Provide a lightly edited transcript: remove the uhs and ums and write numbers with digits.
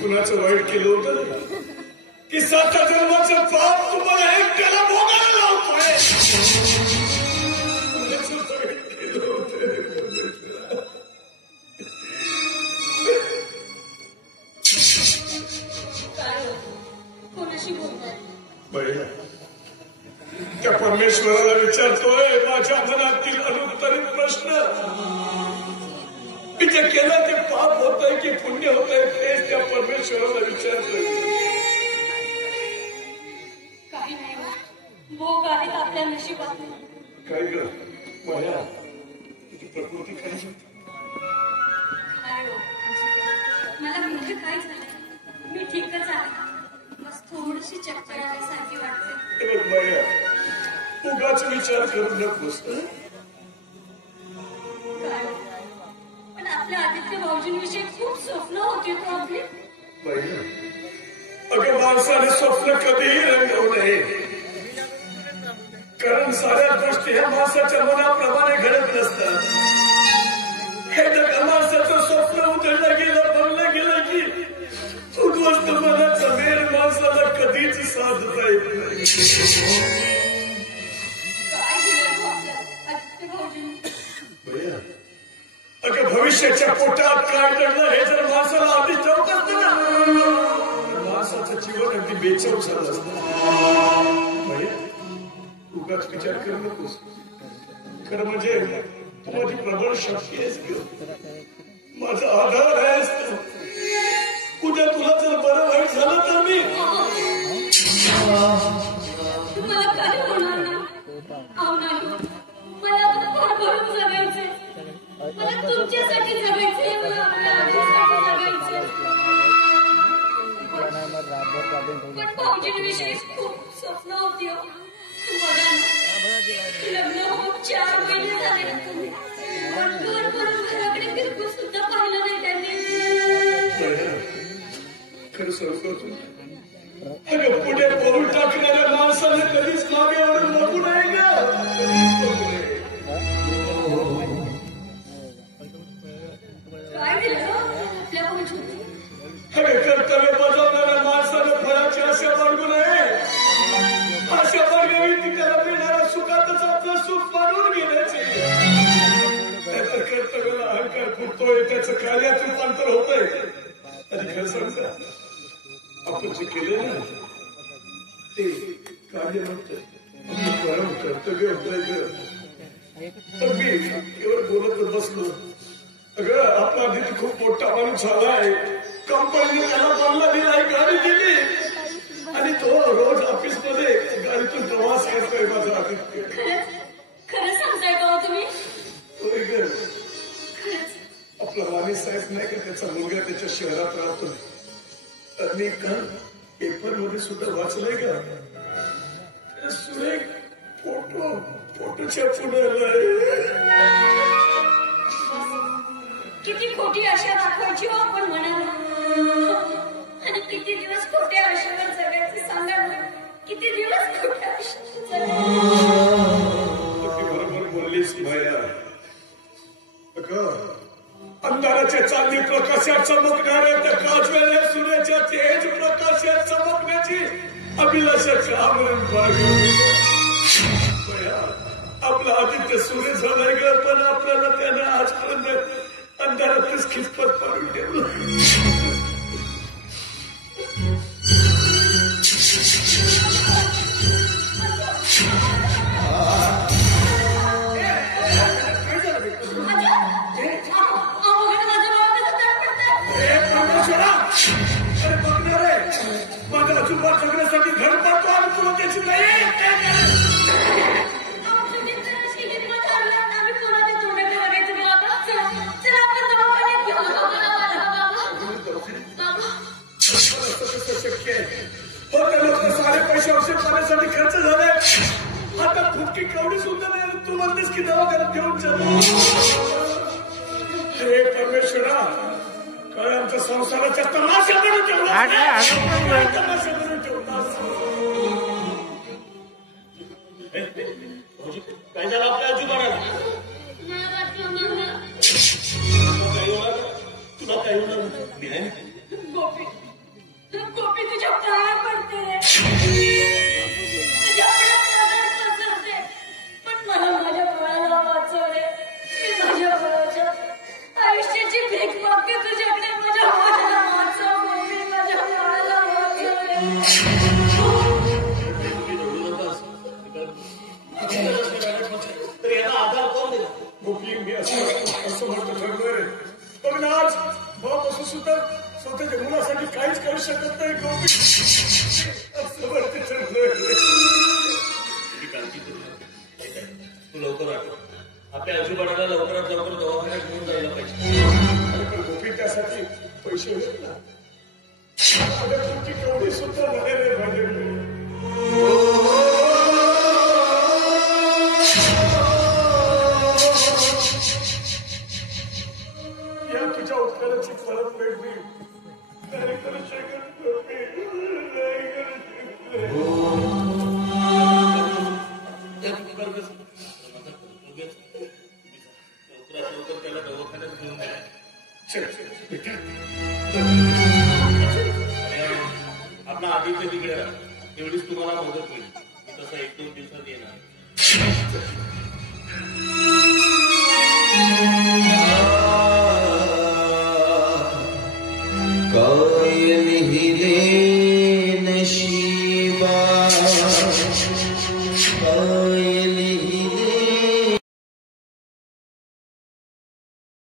कुणाचं वाईट केलं होतं की 7 जन्माचं पाप तुम्हाला एकट्याला भोगायला लावतोय. केलं होतं कोणाशी बोलतात? त्या परमेश्वराला विचारतोय माझ्या मनातील अनुत्तरित प्रश्न. मी जे केलं ते पाप होतंय की पुण्य होतंय तेच त्या परमेश्वराला विचारतोय. काही नाही भोग आहेत आपल्या नशिबात. काय ग माया तुझी प्रकृती काय मला म्हणजे काय झालं मी ठीकच आहे. बस थोडीशी चक्कर आल्यासारखी वाटते. माया उगाच विचार करू नकोस. पण आपल्या आदित्य भाऊजींविषयी खूप स्वप्न होती तो आपली. अगं माणसाने स्वप्न कधीही रंगवू नये कारण साऱ्या गोष्टी ह्या माणसाच्या मनाप्रमाणे घडत नसतात. हे जर माणसाचं स्वप्न उतरलं गेलं बनलं गेलं की उद्ध्वस्त मनाचा मेर माणसाला कधीच साधता येत नाही. अगं भविष्याच्या पोटात काय घडलं हे जर माणसाला आधी ठाऊक असतं ना माणसाचं जीवन अगदी बेचव झालं असतं. उगाच विचार करू नकोस. खरं म्हणजे तू माझी प्रबळ शक्ती आहेस माझा आधार आहेस. उद्या तुला जर बरं वाईट झालं तर मी मला काय होणार ना. मला भरभरून जगायचंय. मला तुमच्यासाठी जगायचंय. मला आपल्या आईसाठी जगायचंय. पण भाऊजींविषयी खूप स्वप्न होती. लग्न होऊन 4 महिने झाले तुम्ही घर करून घराकडे बिलकुल सुद्धा पाहिलं नाही त्यांनी. खरं सांगतो अगं पुढे पाऊल टाकणाऱ्या माणसाने कधीच मागे वळून बघू नये का. काय दिलं आपल्या भाऊजींनी. अगं कर्तव्य बजावणाऱ्या माणसाने फळाची आशा बाळगू नये. आशा बाळगावी ती त्याला मिळणाऱ्या सुखातच आपलं सुख मानून घेण्याचे. त्याच्या कर्तव्याला अहंकार फुटतोय त्याचं कार्यात रूपांतर होतंय. आणि खरं सांगता आपण जे केले ना ते कार्य नव्हतं परम कर्तव्य होतंय. पण मी केवळ बोलत बसलो. अगं आपला आधी खूप मोठा माणूस झालाय. कंपनीने त्याला बंगला दिलाय गाडी दिली आणि तो रोज ऑफिस मध्ये गाडीतून प्रवास करतोय. माझा आदित्य खरं सांगताय का तुम्ही. आपला राणी साहेब नाही का त्याचा मुलगा त्याच्या शहरात राहतोय. आणि काल पेपर मध्ये सुद्धा वाचलंय का सुरेख फोटोच्या पुढे किती खोटी आशा दाखवायची हो आपण म्हणाला. आणि किती दिवस खोट्या आशेवर जगायचे सांगा ना. किती दिवस खोट्या आशेवर बरोबर बोललीस माया. अंधाराच्या चांदी प्रकाशात चमकणाऱ्या त्या काजव्याने सूर्याच्या तेज प्रकाशात चमकण्याची अभिलाषाचे आवरण आपला आदित्य सूर्य झालाय ग. पण आपल्याला त्याने आजपर्यंत अंधारातच खिसपत पाडून ठेवलं. माझा अजूबा जगण्यासाठी घर पाहतो आणि तुला त्याची नाही. शक्य आहे हो. त्या लोक सारे पैसे औषध पाण्यासाठी खर्च झाले. आता फुटकी कवडी सुद्धा नाही. तू म्हणतेस की दवाखान्यात घेऊन चल. हे परमेश्वरा काय आमच्या संसाराच्या तमाशा करून ठेवला. तमाशा करून ठेवला. काय झालं आपल्या आजूबाजूला. काही होणार मी आहे. गोपी गोपी तुझ्या प्राण पडते रे, तुझ्या प्राणात पसरते, पण मला माझ्या बाळाला वाचव रे. मी माझ्या बाळाच्या आयुष्याची भीक मागते तुझ्याकडे. माझ्या बाळाला वाचव गोपी, माझ्या बाळाला वाचव रे. तर याला आधार कोण दिला? गोपी मी असं म्हणतो ठरलोय, पण आज बाप असं सुद्धा स्वतःच्या मुलासाठी काहीच करू शकत नाही. गोपी असं म्हणतो ठरलोय. काळजी करू नका, तू लवकर आठ. आपल्या आजूबाजूला लवकरात लवकर दवाखान्यात घेऊन जायला पाहिजे. पण गोपी त्यासाठी पैसे होत ना, तुमची केवढी सुद्धा झालेले पाहिजे. या तुझ्या उत्तराची परतफेड मी नाही करू शकत. गोपी नाही करू लवकर त्याला दवाखान्यात घेऊन जा. आपला आधीच्या तिकडे राहा, एवढीच तुम्हाला मदत होईल. मी तसं 1-2 दिवसात येणार. काय